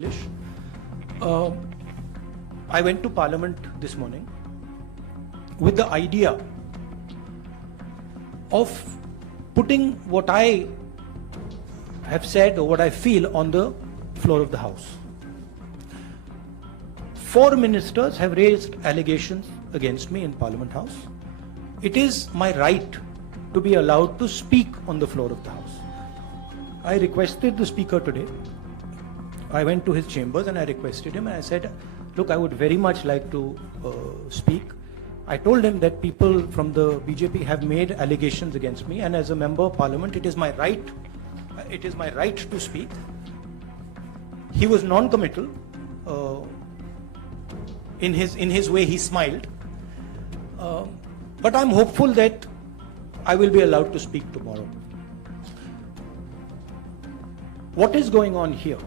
English. I went to Parliament this morning with the idea of putting what I have said or what I feel on the floor of the House. 4 ministers have raised allegations against me in Parliament House. It is my right to be allowed to speak on the floor of the House. I requested the Speaker today. I went to his chambers and I requested him and I said, look, I would very much like to speak. I told him that people from the BJP have made allegations against me, and as a member of Parliament, it is my right to speak. He was non-committal. In his way, he smiled. But I'm hopeful that I will be allowed to speak tomorrow. What is going on here?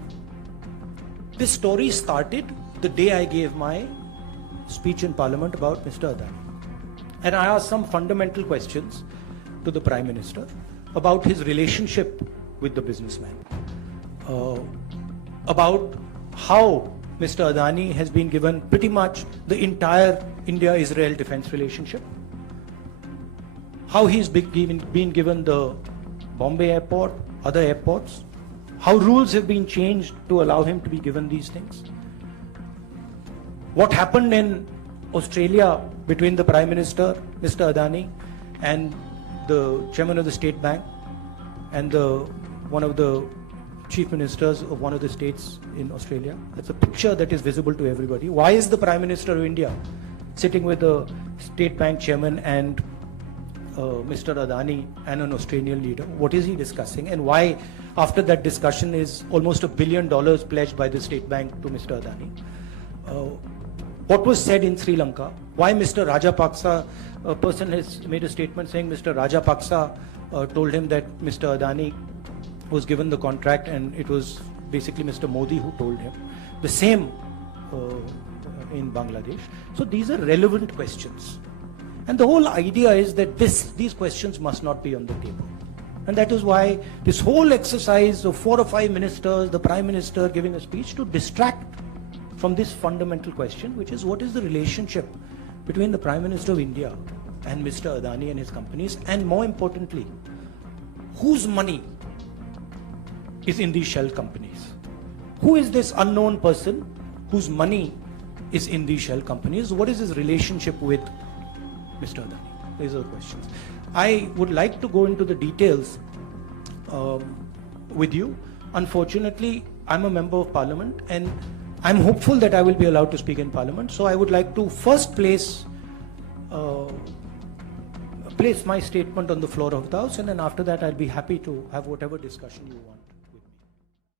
This story started the day I gave my speech in Parliament about Mr. Adani. And I asked some fundamental questions to the Prime Minister about his relationship with the businessman, about how Mr. Adani has been given pretty much the entire India-Israel defense relationship, how he's been given the Bombay airport, other airports, how rules have been changed to allow him to be given these things. What happened in Australia between the Prime Minister, Mr. Adani, and the Chairman of the State Bank and one of the Chief Ministers of one of the states in Australia. That's a picture that is visible to everybody. Why is the Prime Minister of India sitting with the State Bank Chairman and Mr. Adani and an Australian leader? What is he discussing, and why after that discussion is almost $1 billion pledged by the State Bank to Mr. Adani? What was said in Sri Lanka? Why Mr. Rajapaksa, a person has made a statement saying Mr. Rajapaksa told him that Mr. Adani was given the contract and it was basically Mr. Modi who told him. The same in Bangladesh. So these are relevant questions. And the whole idea is that these questions must not be on the table. And that is why this whole exercise of 4 or 5 ministers, the Prime Minister giving a speech to distract from this fundamental question, which is what is the relationship between the Prime Minister of India and Mr. Adani and his companies, and more importantly, whose money is in these shell companies? Who is this unknown person whose money is in these shell companies? What is his relationship with Mr. Adani? These are the questions. I would like to go into the details with you. Unfortunately, I'm a member of Parliament and I'm hopeful that I will be allowed to speak in Parliament. So I would like to first place my statement on the floor of the House, and then after that I'll be happy to have whatever discussion you want.